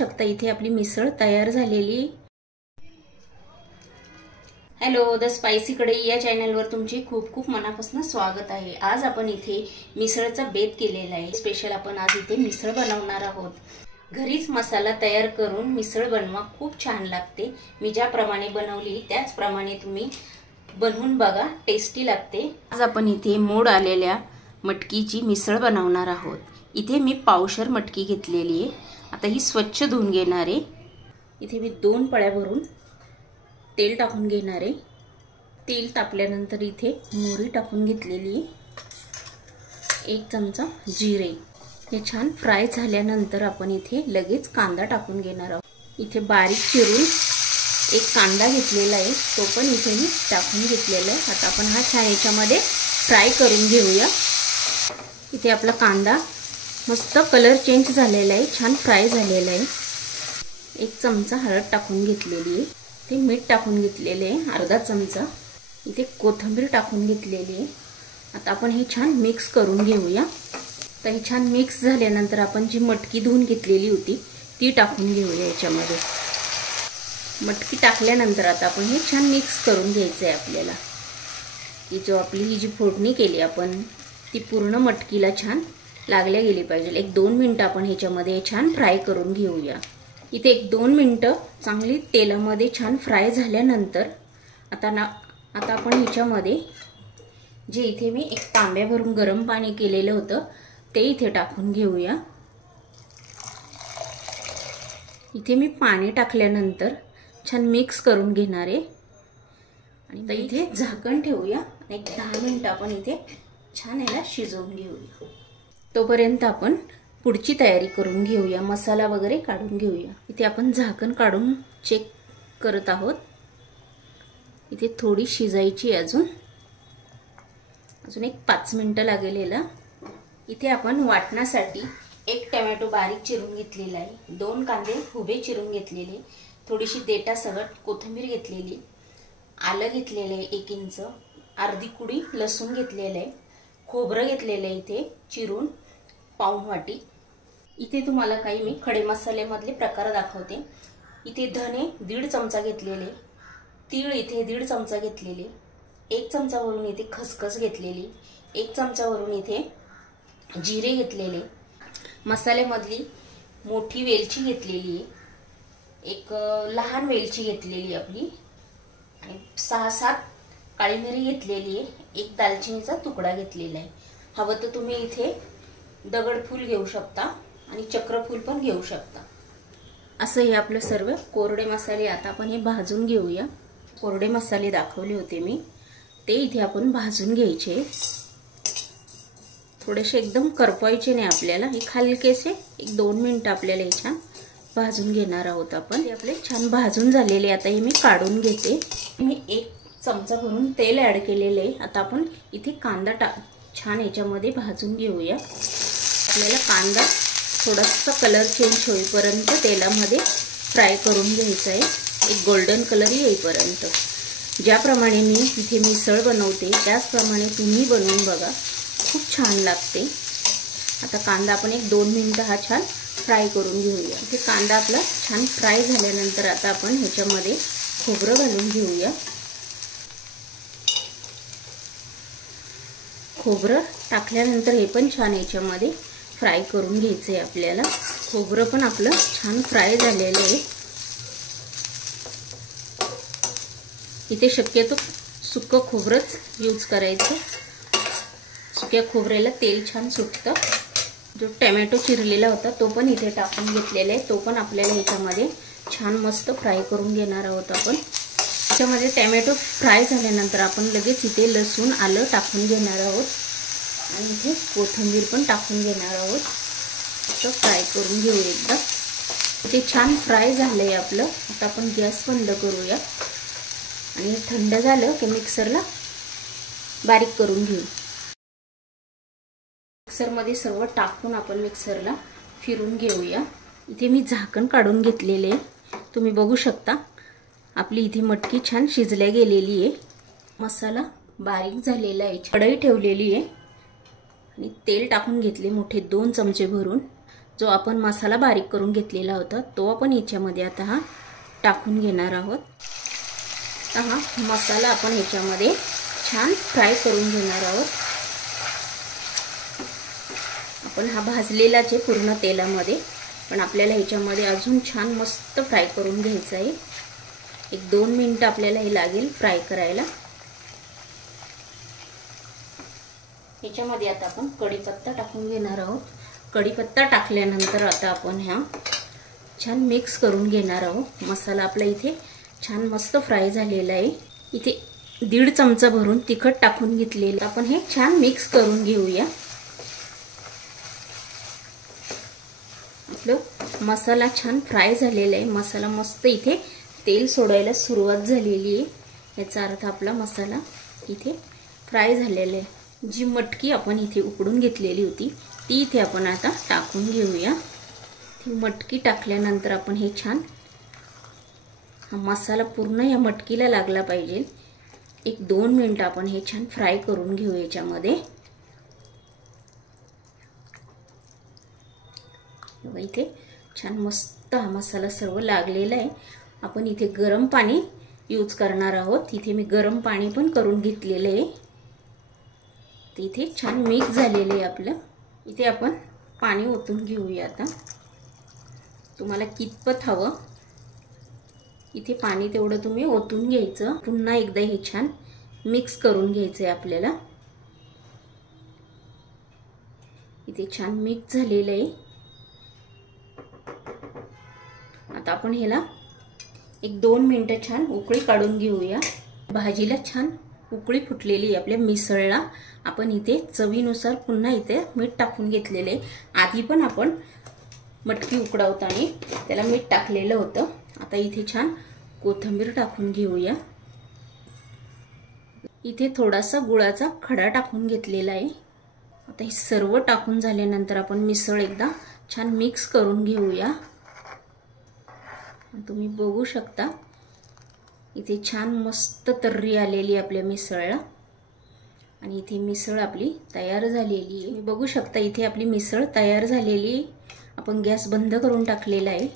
शकता इथे आपली मिसळ तयार झालेली। हॅलो, द स्पायसी कढई या चॅनलवर तुमचे खूप खूप मनापासून स्वागत आहे। आज आपण इथे मिसळचा बेत केलेला आहे। स्पेशल आपण आज इथे मिसळ बनवणार आहोत। घरीच मसाला तयार करून मिसळ बनवा, खूप छान लागते। मी ज्याप्रमाणे बनवली त्याचप्रमाणे तुम्ही बनवून बघा, टेस्टी लागते। आज आपण इथे मोड आलेल्या मटकीची मिसळ बनवणार आहोत। इथे मी पावशर मटकी घेतलेली आहे। आता ही स्वच्छ धुवून घेणार आहे। इथे मी 2 पळ्या भरून तेल टाकून घेणार आहे। तेल तापल्यानंतर इथे मोहरी टाकून घेतलेली आहे। 1 चमचा जिरे। हे छान फ्राय झाल्यानंतर आपण इथे लगेच कांदा टाकून घेणार आहोत। इथे बारीक चिरून 1 कांदा घेतलेला आहे, तो पण इथे मी टाकून घेतलेला आहे। आता आपण हा छान याच्यामध्ये फ्राय करून घेऊया। इथे आपला कांदा मस्त कलर चेंज झालेला आहे, छान फ्राय झालेला आहे। 1 चमचा हळद टाकून घेतलेली आहे। ते मीठ टाकून घेतलेले आहे अर्धा चमचा। इथे कोथिंबीर टाकून घेतलेली आहे। आता आपण हे छान मिक्स करून घेऊया। तर हे छान मिक्स झाल्यानंतर आपण जी मटकी धुवून घेतलेली होती ती टाकून घेऊया याच्यामध्ये। मटकी टाकल्यानंतर आता आपण हे छान मिक्स करून घ्यायचं आहे आपल्याला। ही जो आपली ही जी फोडणी केली आपण ती पूर्ण मटकीला छान लागल्या गेली पाहिजे। 1-2 मिनिटं आपण ह्याच्यामध्ये छान फ्राय करून घेऊया। इथे 1-2 मिनिटं चांगली तेलामध्ये छान फ्राय झाल्यानंतर आता आपण ह्याच्यामध्ये जे इथे मी 1 तांब्या भरून गरम पाणी केलेलं होतं ते इथे टाकून घेऊया। इथे मी पाणी टाकल्यानंतर छान मिक्स करून घेणार आहे आणि इथे झाकण ठेवूया। 1-10 मिनिटं आपण इथे छान याला शिजवून घेऊया। तोपर्यंत आपण पुढची तयारी करून घेऊया, मसाला वगैरे काढून घेऊया। इथे आपण झाकण काढून चेक करत आहोत। इथे थोडी शिजायची अजून 5 मिनिटं लागेल याला। इथे आपण वाटण्यासाठी 1 टोमॅटो बारीक चिरून घेतलेला आहे, 2 कांदे उभे चिरून घेतलेले, थोडीशी देठासकट कोथिंबीर घेतलेली, आलं घेतलेलं आहे 1 इंच, अर्धी कुडी लसूण घेतलेलं आहे, खोबरं घेतलेलं आहे इथे चिरून पाऊण वाटी। इथे तुम्हाला काही मी खडे मसाल्यामधले प्रकार दाखवते। इथे धने 1.5 चमचा घेतलेले, तीळ इथे 1.5 चमचा घेतलेले, 1 चमचा वरून इथे खसखस घेतलेली, 1 चमचा वरून इथे जिरे घेतलेले, मसाल्यामधली मोठी वेलची घेतलेली आहे, 1 लहान वेलची घेतलेली आपली आणि 6-7 काळी मिरी घेतलेली आहे, 1 दालचिनीचा तुकडा घेतलेला आहे। हवं तर तुम्ही इथे दगडफूल घेऊ शकता आणि चक्रफूल पण घेऊ शकता। असं हे आपलं सर्व कोरडे मसाले आता आपण हे भाजून घेऊया। कोरडे मसाले दाखवले होते मी, ते इथे आपण भाजून घ्यायचे। थोडेसे एकदम करपवायचे नाही आपल्याला, हे हलकेसे 1-2 मिनिटं आपल्याला हे छान भाजून घेणार आहोत आपण। हे आपले छान भाजून झालेले आता हे मी काढून घेते। मी 1 चमचा भरून तेल ऍड केलेले आहे। आता आपण इथे कांदा छान याच्यामध्ये भाजून घेऊया। आपल्याला कांदा थोडासा कलर चेंज होईपर्यंत तेलामध्ये फ्राय करून घ्यायचा आहे, एक गोल्डन कलर येईपर्यंत। ज्याप्रमाणे मी इथे मिसळ बनवते त्याचप्रमाणे तुम्ही बनवून बघा, खूप छान लागते। आता कांदा आपण 1-2 मिनिटं हा छान फ्राय करून घेऊया। इथे कांदा आपला छान फ्राय झाल्यानंतर आता आपण ह्याच्यामध्ये खोबरं घालून घेऊया। खोबरं टाकल्यानंतर हे पण छान याच्यामध्ये फ्राय करून घ्यायचे आहे आपल्याला। खोबरं पण आपलं छान फ्राय झालेलं आहे। इथे शक्यतो सुकं खोबरंच यूज करायचं, सुक्या खोबऱ्याला तेल छान सुटतं। जो टोमॅटो चिरलेला होता तो पण इथे टाकून घेतलेला आहे, तो पण आपल्याला याच्यामध्ये छान मस्त फ्राय करून घेणार आहोत आपण। त्याच्यामध्ये टोमॅटो फ्राय झाल्यानंतर आपण लगेच इथे लसूण आलं टाकून घेणार आहोत आणि इथे कोथिंबीर पण टाकून घेणार आहोत। तर फ्राय करून घेऊ एकदा। इथे छान फ्राय झालंय आपलं। आता आपण गॅस बंद करूया आणि थंड झालं की मिक्सरला बारीक करून घेऊ। मिक्सरमध्ये सर्व टाकून आपण मिक्सरला फिरून घेऊया। इथे मी झाकण काढून घेतलेले, तुम्ही बघू शकता आपली इथे मटकी छान शिजल्या गेलेली आहे। मसाला बारीक झालेला आहे। कढई ठेवलेली आहे आणि तेल टाकून घेतले मोठे 2 चमचे भरून। जो आपण मसाला बारीक करून घेतलेला होता तो आपण याच्यामध्ये आता हा टाकून घेणार आहोत। तर हा मसाला आपण याच्यामध्ये छान फ्राय करून घेणार आहोत। आपण हा भाजलेलाच आहे पूर्ण तेलामध्ये, पण आपल्याला ह्याच्यामध्ये अजून छान मस्त फ्राय करून घ्यायचं आहे। 1-2 मिनिटं आपल्याला हे लागेल फ्राय करायला। ह्याच्यामध्ये आता आपण कढीपत्ता टाकून घेणार आहोत। कढीपत्ता टाकल्यानंतर आता आपण ह्या छान मिक्स करून घेणार आहोत। मसाला आपला इथे छान मस्त फ्राय झालेला आहे। इथे 1.5 चमचा भरून तिखट टाकून घेतलेलं आपण हे छान मिक्स करून घेऊया। आपलं मसाला छान फ्राय झालेला आहे। मसाला मस्त इथे तेल सोडायला सुरुवात झालेली आहे। याचा अर्थ आपला मसाला इथे फ्राय झालेला आहे। जी मटकी आपण इथे उकडून घेतलेली होती ती इथे आपण आता टाकून घेऊया। ती मटकी टाकल्यानंतर आपण हे छान हा मसाला पूर्ण या मटकीला लागला पाहिजे। 1-2 मिनिटं आपण हे छान फ्राय करून घेऊ याच्यामध्ये। इथे छान मस्त हा मसाला सर्व लागलेला आहे। आपण इथे गरम पाणी यूज करणार आहोत। इथे मी गरम पाणी पण करून घेतलेलं आहे। इथे छान मिक्स झालेलं आहे आपलं। इथे आपण पाणी ओतून घेऊया आता। तुम्हाला कितपत हवं इथे पाणी तेवढं तुम्ही ओतून घ्यायचं। पुन्हा एकदा हे छान मिक्स करून घ्यायचं आहे आपल्याला। इथे छान मिक्स झालेलं आहे। आता आपण ह्याला 1-2 मिनिटं छान उकळी काढून घेऊया। भाजीला छान उकळी फुटलेली आपल्या मिसळला। आपण इथे चवीनुसार पुन्हा इथे मीठ टाकून घेतलेले। आधी पण आपण मटकी उकडवताना त्याला मीठ टाकलेलं होतं। आता इथे छान कोथिंबीर टाकून घेऊया। इथे थोडासा गुळाचा खडा टाकून घेतलेला आहे। आता हे सर्व टाकून झाल्यानंतर आपण मिसळ एकदा छान मिक्स करून घेऊया। तुम्ही बघू शकता इथे छान मस्त तर्री आलेली आपल्या मिसळला आणि इथे मिसळ आपली तयार झालेली आहे। बघू शकता इथे आपली मिसळ तयार झालेली। आपण गॅस बंद करून टाकलेला आहे।